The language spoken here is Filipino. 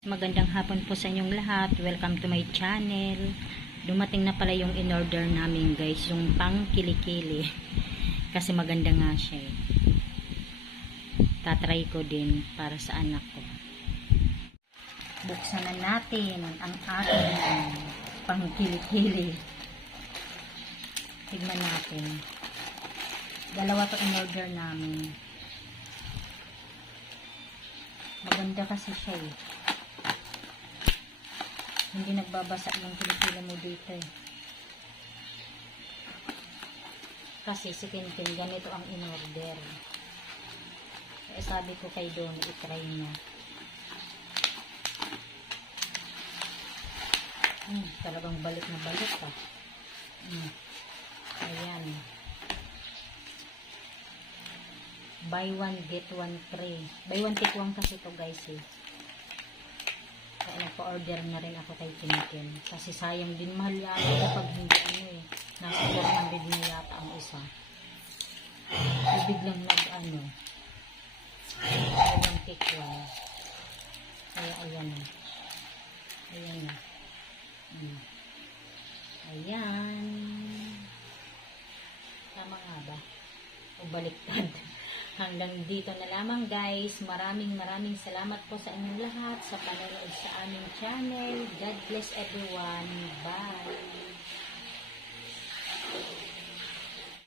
Magandang hapon po sa inyong lahat. Welcome to my channel. Dumating na pala yung in-order namin guys, yung pang kilikili. Kasi maganda nga siya eh. Tatry ko din para sa anak ko. Buksan na natin ang ating pang kilikili. Tignan natin. Dalawa to in-order namin. Maganda kasi siya eh. Hindi nagbabasa yung kilikili mo dito eh. Kasi si Tintin ganito ang in-order. Kaya sabi ko kay Don, itry niya. Talagang balik na balik ah. Ayan. Buy one get one free. Buy one take one kasi to guys eh. Kaya nagpa-order na rin ako kay Tintin. Kasi sayang din, mahal yata kapag hindi ano eh. Nasa 400 na yata ang isa. Biglang nag-ano. Ayan, take one. Kaya ayan na. Ayan na. Ayan. Tama nga ba? O baliktad. Hanggang dito na lamang guys. Maraming salamat po sa inyong lahat sa panonood sa aming channel. God bless everyone. Bye.